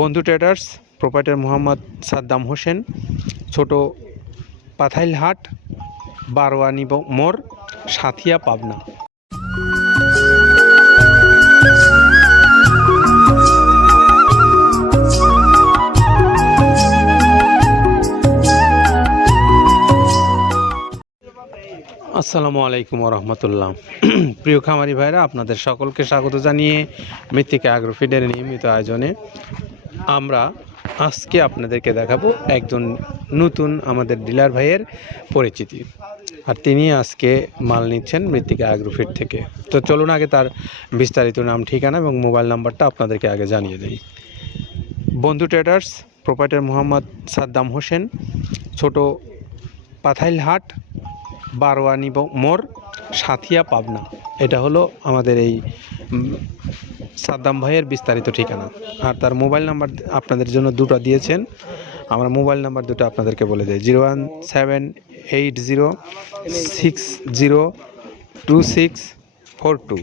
বন্ধু traders proprietor Mohammad Saddam Hossain, ছোট পাথাইলহাট বারোয়ানি মোড়, সাথিয়া পাবনা। আসসালামু আলাইকুম রহমতুল্লাহ প্রিয় খামারি ভাইরা, আপনাদের সকলকে স্বাগত জানিয়ে মৃত্তিকা আগ্রো ফিডের নিয়মিত আয়োজনে আমরা আজকে আপনাদেরকে দেখাবো একজন নতুন আমাদের ডিলার ভাইয়ের পরিচিতি। আর তিনি আজকে মাল নিচ্ছেন মৃত্তিকা আগ্রোফিট থেকে। তো চলুন আগে তার বিস্তারিত নাম, ঠিকানা এবং মোবাইল নাম্বারটা আপনাদেরকে আগে জানিয়ে দিই। বন্ধু ট্রেডার্স, প্রোপাইটার মোহাম্মদ সাদ্দাম হোসেন, ছোট পাথাইলহাট বারোয়ানি মোড়, সাথিয়া পাবনা। এটা হলো আমাদের এই সাদ্দাম ভাইয়ের বিস্তারিত ঠিকানা। আর তার মোবাইল নাম্বার আপনাদের জন্য দুটো দিয়েছেন। আমরা মোবাইল নাম্বার দুটো আপনাদেরকে বলে দিই। Zero one seven eight zero six zero two six four two.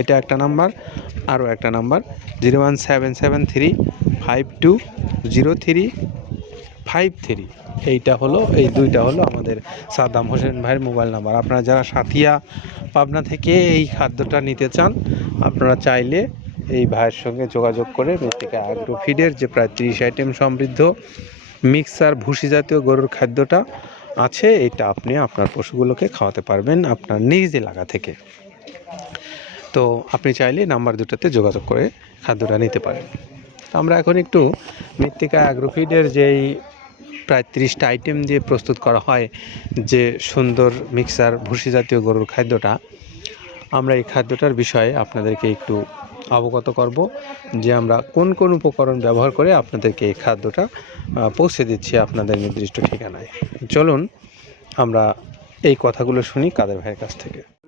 এটা একটা নাম্বার, আরও একটা number. Zero one seven seven three five two zero three five three. এইটা হলো, এই দুইটা হলো আমাদের সাদ্দাম হোসেন ভাইয়ের মোবাইল নাম্বার। আপনারা যারা সাথিয়া পাবনা থেকে এই খাদ্যটা নিতে চান আপনারা চাইলে এই ভাইয়ের সঙ্গে যোগাযোগ করে মৃত্তিকা আগ্রো ফিডের যে প্রায় তিরিশ আইটেম সমৃদ্ধ মিক্সার ভুসি জাতীয় গরুর খাদ্যটা আছে, এটা আপনি আপনার পশুগুলোকে খাওয়াতে পারবেন আপনার নিজ এলাকা থেকে। তো আপনি চাইলে নাম্বার দুটোতে যোগাযোগ করে খাদ্যটা নিতে পারেন। আমরা এখন একটু মৃত্তিকা অ্যাগ্রোফিডের যেই প্রায় তিরিশটা আইটেম দিয়ে প্রস্তুত করা হয় যে সুন্দর মিক্সার ভুসি জাতীয় গরুর খাদ্যটা আমরা এই খাদ্যটার বিষয়ে আপনাদেরকে একটু অবগত করব যে আমরা কোন কোন উপকরণ ব্যবহার করে আপনাদেরকে এই খাদ্যটা পৌঁছে দিচ্ছি আপনাদের নির্দিষ্ট ঠিকানায়। চলুন আমরা এই কথাগুলো শুনি কাদের ভাইয়ের কাছ থেকে।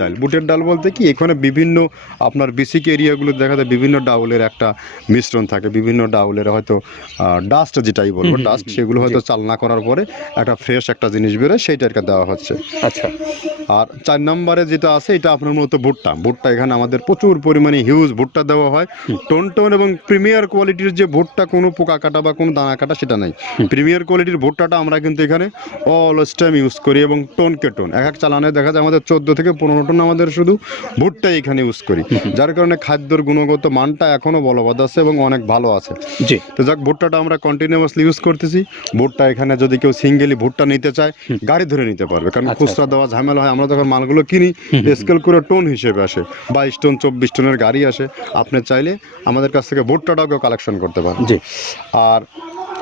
ডাল। বুটের ডাল বলতে কি এখানে বিভিন্ন আপনার বেসিক এরিয়াগুলো দেখা যায় বিভিন্ন ডাউলের একটা মিশ্রণ থাকে বিভিন্ন ডাউলের হয়তো ডাস্ট যেটাই বলব ডাস্ট সেগুলো হয়তো চালনা করার পরে একটা ফ্রেশ একটা জিনিস বেরোয় সেইটাকে দেওয়া হচ্ছে। আচ্ছা। আর চার নম্বরে যেটা আছে এটা আপনার মূলত ভুট্টা। ভুট্টা এখানে আমাদের প্রচুর পরিমাণে হিউজ ভুট্টা দেওয়া হয়। টোন টোন এবং প্রিমিয়ার কোয়ালিটির যে ভুট্টা কোনো পোকা কাটা বা কোনো দানা কাটা সেটা নাই। প্রিমিয়ার কোয়ালিটির ভুট্টাটা আমরা কিন্তু এখানে অল টাইম ইউজ করি এবং টোনকে টোন। এক এক চালানে দেখা যায় আমাদের চোদ্দ থেকে পনেরো টন আমাদের শুধু ভুট্টা এখানে ইউজ করি। যার কারণে খাদ্যর গুণগত মানটা এখনও বলবৎ আছে এবং অনেক ভালো আছে। জি। তো যাক ভুট্টাটা আমরা কন্টিনিউয়াসলি ইউজ করতেছি। ভুট্টা এখানে যদি কেউ সিঙ্গেলি ভুট্টা নিতে চায় গাড়ি ধরে নিতে পারবে। কারণ আচ্ছা, খুচরা দেওয়া ঝামেলা হয় আমরা যখন মালগুলো কিনি স্কেল করে টোন হিসেবে আসে। বাইশ টন চব্বিশ টনের গাড়ি আসে। আপনি চাইলে আমাদের কাছ থেকে ভুট্টাটাও কেউ কালেকশন করতে পারেন জি। আর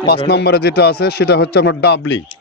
পাঁচ নম্বরে যেটা আছে সেটা হচ্ছে আপনার ডাবলি।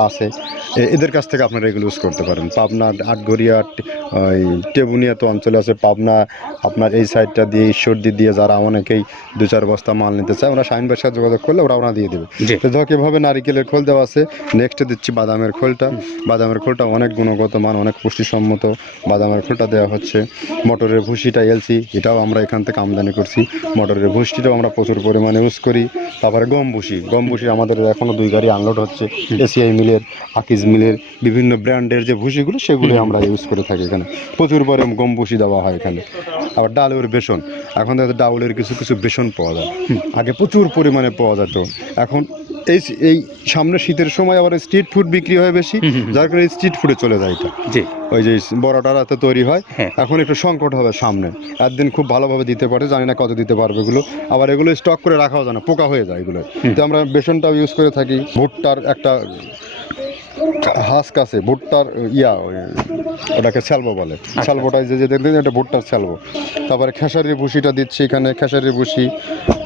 আছে এ- এদের কাছ থেকে আপনারা এগুলো ইউজ করতে পারেন। পাবনা আটঘরিয়া ট- ওই টেবুনিয়া তো অঞ্চলে আছে পাবনা আপনার এই সাইডটা দিয়ে ঈশ্বরদী দিয়ে যারা অনেকেই দু চার বস্তা মাল নিতে চায় ওরা শাইন সাথে যোগাযোগ করলে ওরা ওরা দিয়ে দেবে। তো ধরো কীভাবে নারিকেলের খোল দেওয়া আছে নেক্সটে দিচ্ছি বাদামের খোলটা। বাদামের খোলটা অনেক গুণগত মান অনেক পুষ্টিসম্মত বাদামের খোলটা দেওয়া হচ্ছে। মটরের ভুসিটা এলসি এটাও আমরা এখান থেকে আমদানি করছি। মটরের ভুসিটাও আমরা প্রচুর পরিমাণে ইউজ করি। তারপরে গম ভুসি গম ভুসি আমাদের এখনও দুই গাড়ি আনলোড হচ্ছে। এসিআই মিলের আকিজ মিলের বিভিন্ন ব্র্যান্ডের যে ভুসিগুলো সেগুলো আমরা ইউজ করে থাকি এখানে। প্রচুর পরিমাণ গম ভুসি দেওয়া হয় এখানে। আবার ডালের বেসন। এখন দেখা ডাউলের কিছু কিছু বেসন পাওয়া যায়। আগে প্রচুর পরিমাণে পাওয়া যেত। এখন এই এই সামনে শীতের সময় আবার স্ট্রিট ফুড বিক্রি হয় বেশি যার কারণে স্ট্রিট ফুডে চলে যায় এটা। জি। ওই যে বড়টা রাতে তৈরি হয় হ্যাঁ। এখন একটু সংকট হবে সামনে। একদিন খুব ভালোভাবে দিতে পারে জানি না কত দিতে পারবে এগুলো। আবার এগুলো স্টক করে রাখাও যায় না পোকা হয়ে যায় এগুলো। তো আমরা বেসনটাও ইউজ করে থাকি। ভুট্টার একটা হাস্ক কাছে ভুট্টার ইয়া ওই ওটাকে স্যালবো বলে। স্যালবোটাই যে যে দেখবেন এটা ভুট্টার স্যালবো তারপরে খেসারির ভুসিটা দিচ্ছি এখানে খেসারির ভুসি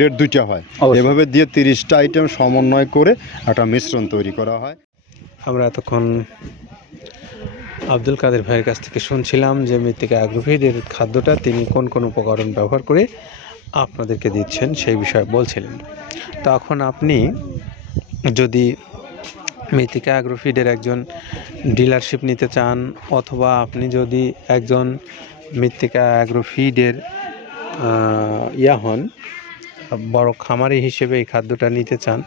গ্রেড দুইটা হয়। এভাবে দিয়ে তিরিশটা আইটেম সমন্বয় করে একটা মিশ্রণ তৈরি করা হয়। আমরা এতক্ষণ আব্দুল কাদের ভাইয়ের কাছ থেকে শুনছিলাম যে মৃত্তিকা অ্যাগ্রোফিডের খাদ্যটা তিনি কোন কোন উপকরণ ব্যবহার করে আপনাদেরকে দিচ্ছেন সেই বিষয়ে বলছিলেন। তখন আপনি যদি মৃত্তিকা অ্যাগ্রোফিডের একজন ডিলারশিপ নিতে চান অথবা আপনি যদি একজন মৃত্তিকা অ্যাগ্রোফিডের ইয়া হন বড় খামারি হিসেবে এই খাদ্যটা নিতে চান,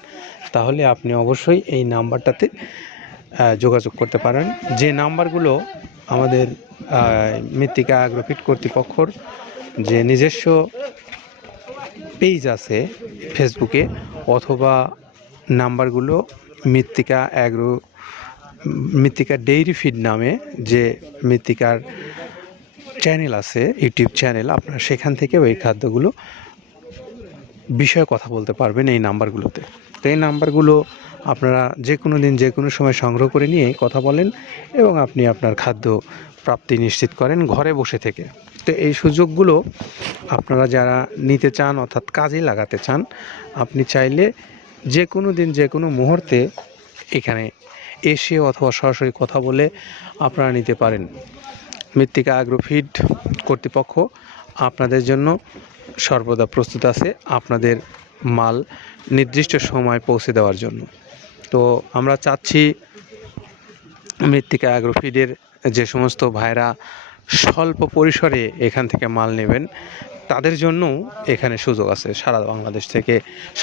তাহলে আপনি অবশ্যই এই নাম্বারটাতে যোগাযোগ করতে পারেন। যে নাম্বারগুলো আমাদের মৃত্তিকা অ্যাগ্রোফিট কর্তৃপক্ষর যে নিজস্ব পেজ আছে ফেসবুকে, অথবা নাম্বারগুলো মৃত্তিকা অ্যাগ্রো, মৃত্তিকা ডেইরি ফিড নামে যে মৃত্তিকার চ্যানেল আছে, ইউটিউব চ্যানেল, আপনারা সেখান থেকে ওই খাদ্যগুলো বিষয়ে কথা বলতে পারবেন এই নাম্বারগুলোতে। তো এই নাম্বারগুলো আপনারা যে কোনো দিন যে কোনো সময় সংগ্রহ করে নিয়ে কথা বলেন এবং আপনি আপনার খাদ্য প্রাপ্তি নিশ্চিত করেন ঘরে বসে থেকে। তো এই সুযোগগুলো আপনারা যারা নিতে চান অর্থাৎ কাজে লাগাতে চান, আপনি চাইলে যে কোনো দিন যে কোনো মুহূর্তে এখানে এসে অথবা সরাসরি কথা বলে আপনারা নিতে পারেন। মৃত্তিকা অ্যাগ্রোফিড কর্তৃপক্ষ আপনাদের জন্য সর্বদা প্রস্তুত আছে আপনাদের মাল নির্দিষ্ট সময় পৌঁছে দেওয়ার জন্য। তো আমরা চাচ্ছি মৃত্তিকা অ্যাগ্রোফিডের যে সমস্ত ভাইরা স্বল্প পরিসরে এখান থেকে মাল নেবেন, তাদের জন্য এখানে সুযোগ আছে সারা বাংলাদেশ থেকে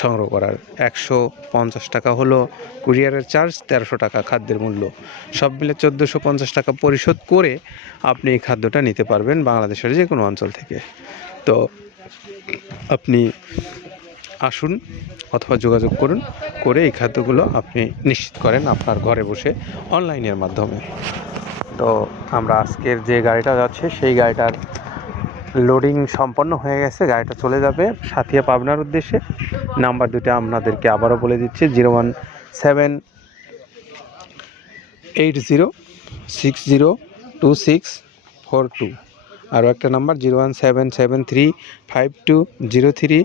সংগ্রহ করার। একশো পঞ্চাশ টাকা হলো কুরিয়ারের চার্জ তেরোশো টাকা খাদ্যের মূল্য। সব মিলে চোদ্দোশো পঞ্চাশ টাকা পরিশোধ করে আপনি এই খাদ্যটা নিতে পারবেন বাংলাদেশের যে কোনো অঞ্চল থেকে। তো আপনি আসুন অথবা যোগাযোগ করুন, করে এই খাদ্যগুলো আপনি নিশ্চিত করেন আপনার ঘরে বসে অনলাইনের মাধ্যমে। তো আমরা আজকের যে গাড়িটা যাচ্ছে, সেই গাড়িটার লোডিং সম্পন্ন হয়ে গেছে, গাড়িটা চলে যাবে সাথিয়া পাবনার উদ্দেশ্যে। নাম্বার দুটো আপনাদেরকে আবারও বলে দিচ্ছি, zero one seven eight zero six zero two six four two. আরও একটা number, zero one seven seven three five two zero three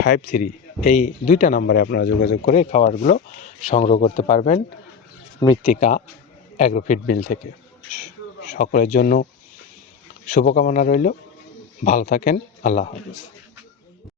five three. এই দুইটা নাম্বারে আপনারা যোগাযোগ করে খাবারগুলো সংগ্রহ করতে পারবেন মৃত্তিকা অ্যাগ্রোফিট মিল থেকে। সকলের জন্য শুভকামনা রইল। ভালো থাকেন, আল্লাহ হাফিজ।